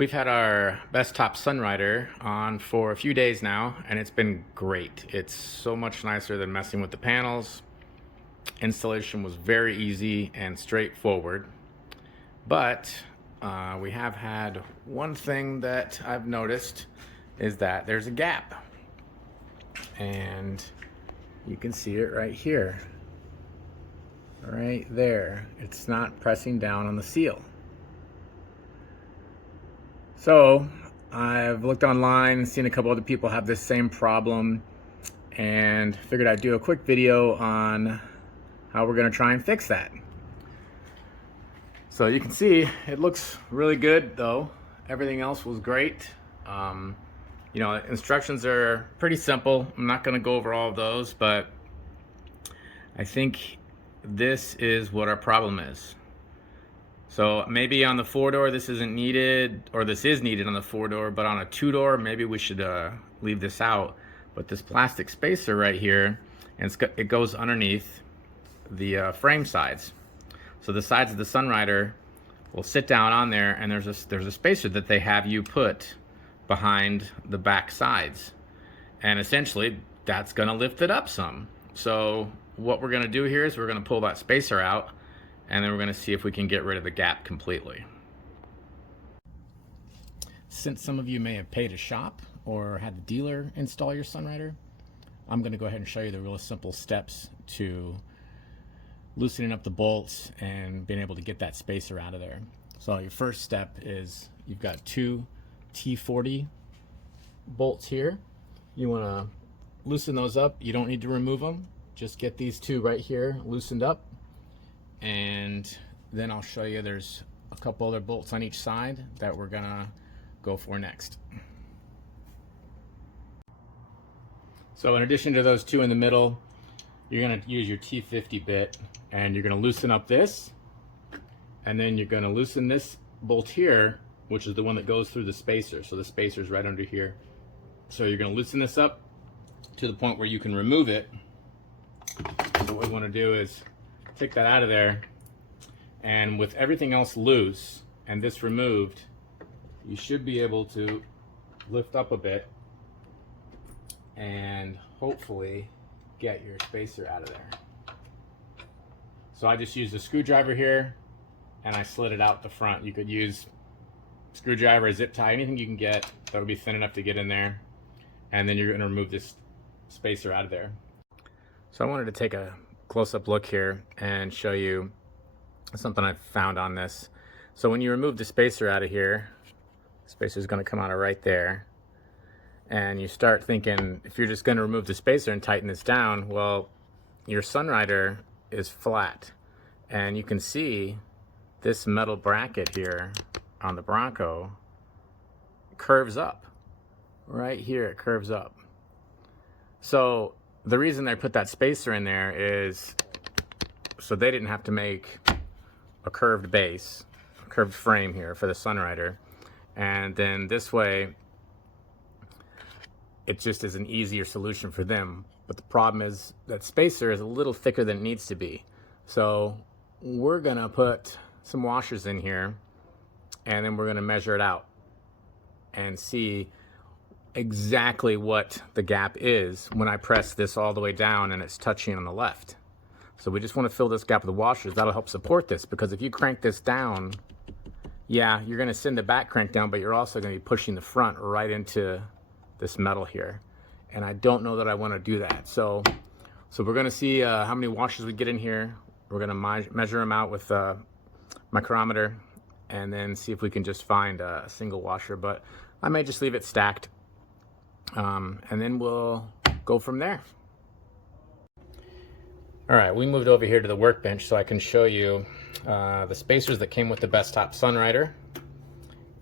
We've had our Bestop Sunrider on for a few days now, and it's been great. It's so much nicer than messing with the panels. Installation was very easy and straightforward, but we have had one thing that I've noticed is that there's a gap, and you can see it right here, right there. It's not pressing down on the seal. So I've looked online, seen a couple other people have this same problem, and figured I'd do a quick video on how we're gonna try and fix that. So you can see it looks really good though. Everything else was great. Instructions are pretty simple. I'm not gonna go over all of those, but I think this is what our problem is. So maybe on the 4-door this isn't needed, or this is needed on the 4-door, but on a 2-door maybe we should leave this out. But this plastic spacer right here, and it goes underneath the frame sides. So the sides of the Sunrider will sit down on there, and there's a spacer that they have you put behind the back sides, and essentially that's gonna lift it up some. So what we're gonna do here is we're gonna pull that spacer out, and then we're gonna see if we can get rid of the gap completely. Since some of you may have paid a shop or had the dealer install your Sunrider, I'm gonna go ahead and show you the real simple steps to loosening up the bolts and being able to get that spacer out of there. So your first step is you've got two T40 bolts here. You wanna loosen those up. You don't need to remove them. Just get these two right here loosened up. And then I'll show you there's a couple other bolts on each side that we're gonna go for next. So in addition to those two in the middle, you're gonna use your T50 bit, and you're gonna loosen up this, and then you're gonna loosen this bolt here, which is the one that goes through the spacer. So the spacer's right under here. So you're gonna loosen this up to the point where you can remove it. So what we wanna do is take that out of there, and with everything else loose and this removed, you should be able to lift up a bit and hopefully get your spacer out of there. So I just used a screwdriver here and I slid it out the front. You could use screwdriver, a zip tie, anything you can get that would be thin enough to get in there, and then you're going to remove this spacer out of there. So I wanted to take a close-up look here and show you something I found on this. So when you remove the spacer out of here, the spacer is going to come out of right there, and you start thinking, if you're just going to remove the spacer and tighten this down, well, your Sunrider is flat, and you can see this metal bracket here on the Bronco curves up. Right here it curves up. So the reason they put that spacer in there is so they didn't have to make a curved base, a curved frame here for the Sunrider. And then this way, it just is an easier solution for them. But the problem is that spacer is a little thicker than it needs to be. So we're gonna put some washers in here, and then we're gonna measure it out and see exactly what the gap is when I press this all the way down and it's touching on the left. So we just want to fill this gap with the washers. That'll help support this, because if you crank this down, yeah, you're going to send the back crank down, but you're also going to be pushing the front right into this metal here, and I don't know that I want to do that. So we're going to see how many washers we get in here. We're going to measure them out with a micrometer, and then see if we can just find a single washer, but I may just leave it stacked. And then we'll go from there. All right, we moved over here to the workbench so I can show you the spacers that came with the Bestop Sunrider.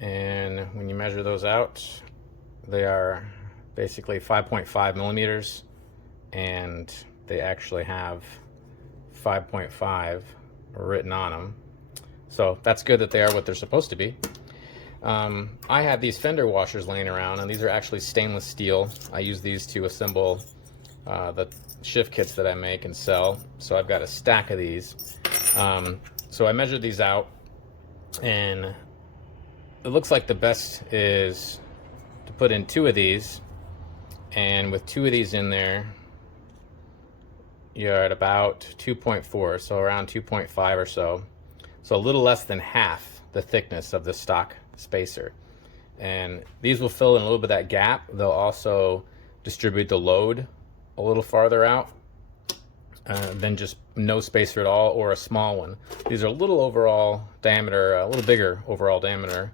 And when you measure those out, they are basically 5.5 millimeters, and they actually have 5.5 written on them. So that's good that they are what they're supposed to be. I had these fender washers laying around, and these are actually stainless steel. I use these to assemble the shift kits that I make and sell. So I've got a stack of these. So I measured these out, and it looks like the best is to put in 2 of these, and with 2 of these in there, you're at about 2.4, so around 2.5 or so. So a little less than half the thickness of the stock spacer. And these will fill in a little bit of that gap. They'll also distribute the load a little farther out than just no spacer at all or a small one. These are a little overall diameter, a little bigger overall diameter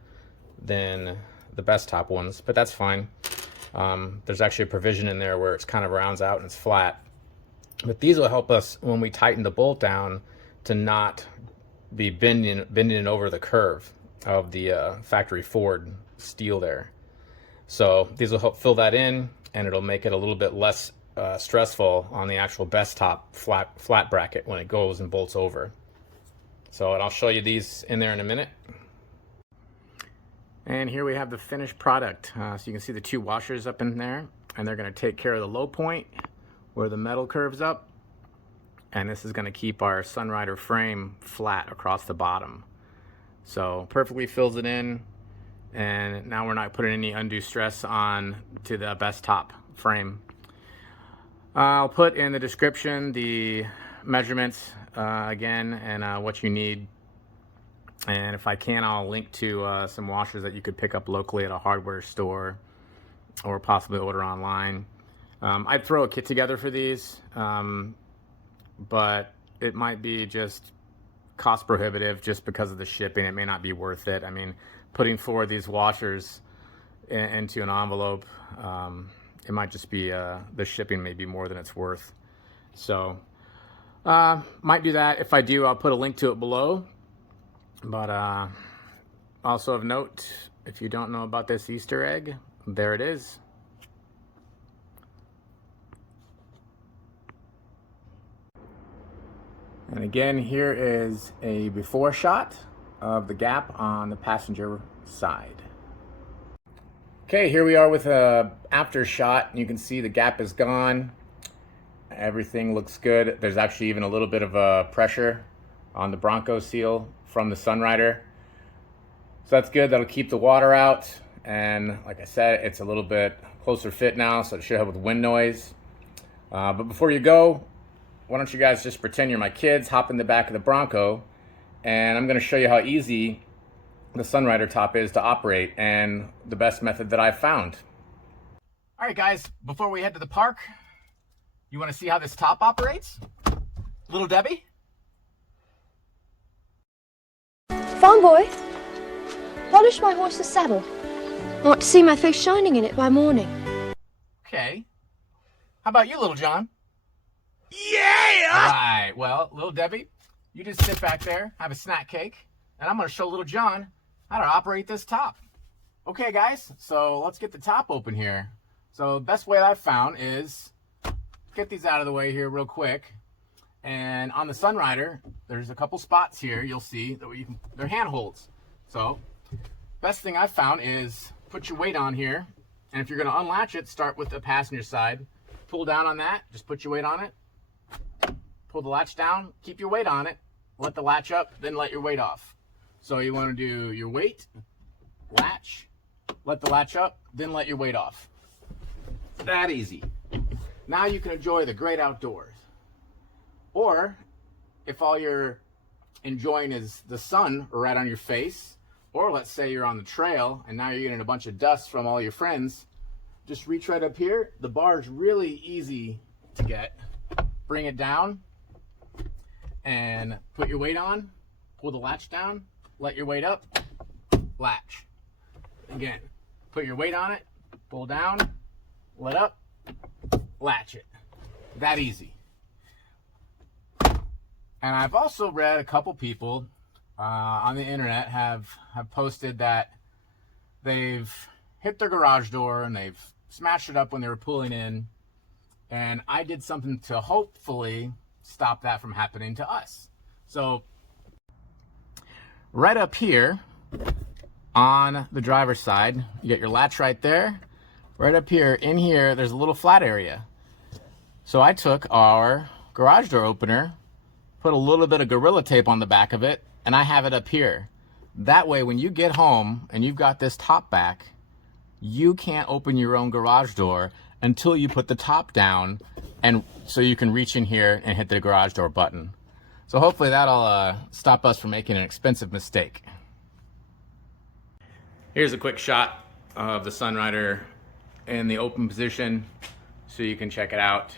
than the best top ones, but that's fine. There's actually a provision in there where it's kind of rounds out and it's flat. But these will help us when we tighten the bolt down to not be bending it over the curve of the factory Ford steel there. So these will help fill that in, and it'll make it a little bit less stressful on the actual best top flat bracket when it goes and bolts over. So, and I'll show you these in there in a minute. And here we have the finished product. So you can see the 2 washers up in there, and they're going to take care of the low point where the metal curves up, and this is going to keep our Sunrider frame flat across the bottom. So perfectly fills it in, and now we're not putting any undue stress on to the best top frame. I'll put in the description the measurements again, and what you need. And if I can, I'll link to some washers that you could pick up locally at a hardware store or possibly order online. I'd throw a kit together for these, but it might be just cost prohibitive just because of the shipping. It may not be worth it. I mean, putting 4 of these washers into an envelope, it might just be the shipping may be more than it's worth. So might do that. If I do, I'll put a link to it below. But also of note, if you don't know about this Easter egg, there it is. And again, here is a before shot of the gap on the passenger side. Okay, here we are with a after shot. You can see the gap is gone. Everything looks good. There's actually even a little bit of a pressure on the Bronco seal from the Sunrider. So that's good. That'll keep the water out. And like I said, it's a little bit closer fit now, so it should help with wind noise. But before you go, why don't you guys just pretend you're my kids, hop in the back of the Bronco, and I'm going to show you how easy the Sunrider top is to operate and the best method that I've found. All right, guys, before we head to the park, you want to see how this top operates? Little Debbie? Farm boy, polish my horse's saddle. I want to see my face shining in it by morning. Okay. How about you, Little John? Yeah! All right, well, Little Debbie, you just sit back there, have a snack cake, and I'm going to show Little John how to operate this top. Okay, guys, so let's get the top open here. So the best way I've found is get these out of the way here real quick. And on the Sunrider, there's a couple spots here you'll see that they're handholds. So best thing I've found is put your weight on here, and if you're going to unlatch it, start with the passenger side. Pull down on that, just put your weight on it. Pull the latch down, keep your weight on it, let the latch up, then let your weight off. So you want to do your weight, latch, let the latch up, then let your weight off. That easy. Now you can enjoy the great outdoors. Or if all you're enjoying is the sun right on your face, or let's say you're on the trail and now you're getting a bunch of dust from all your friends, just reach right up here. The bar is really easy to get. Bring it down and put your weight on, pull the latch down, let your weight up, latch. Again, put your weight on it, pull down, let up, latch it. That easy. And I've also read a couple people on the internet have posted that they've hit their garage door and they've smashed it up when they were pulling in. And I did something to hopefully stop that from happening to us. So right up here on the driver's side, you get your latch right there. Right up here, in here, there's a little flat area. So I took our garage door opener, put a little bit of Gorilla Tape on the back of it, and I have it up here. That way, when you get home and you've got this top back, you can't open your own garage door until you put the top down, and so you can reach in here and hit the garage door button. So hopefully that'll stop us from making an expensive mistake. Here's a quick shot of the Sunrider in the open position so you can check it out.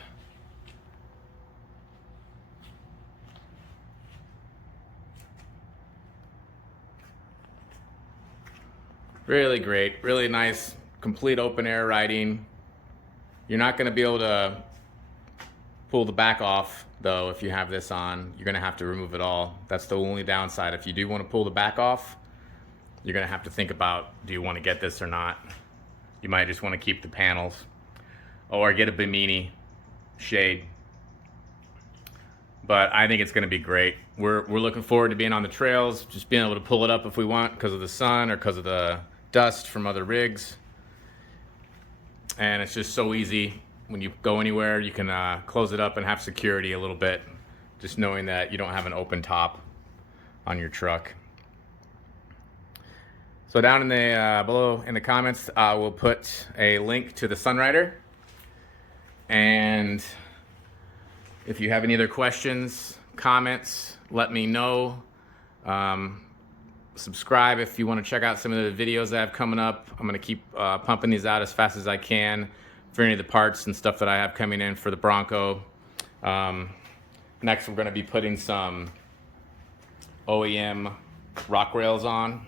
Really great, really nice, complete open air riding. You're not going to be able to pull the back off though if you have this on. You're going to have to remove it all. That's the only downside. If you do want to pull the back off, you're going to have to think about, do you want to get this or not? You might just want to keep the panels or get a Bimini shade. But I think it's going to be great. We're looking forward to being on the trails, just being able to pull it up if we want because of the sun or because of the dust from other rigs. And it's just so easy. When you go anywhere, you can close it up and have security a little bit, just knowing that you don't have an open top on your truck. So down in the below in the comments, we'll put a link to the Sunrider. And if you have any other questions, comments, let me know. Subscribe if you want to check out some of the videos I have coming up. I'm going to keep pumping these out as fast as I can for any of the parts and stuff that I have coming in for the Bronco. Next, we're going to be putting some OEM rock rails on.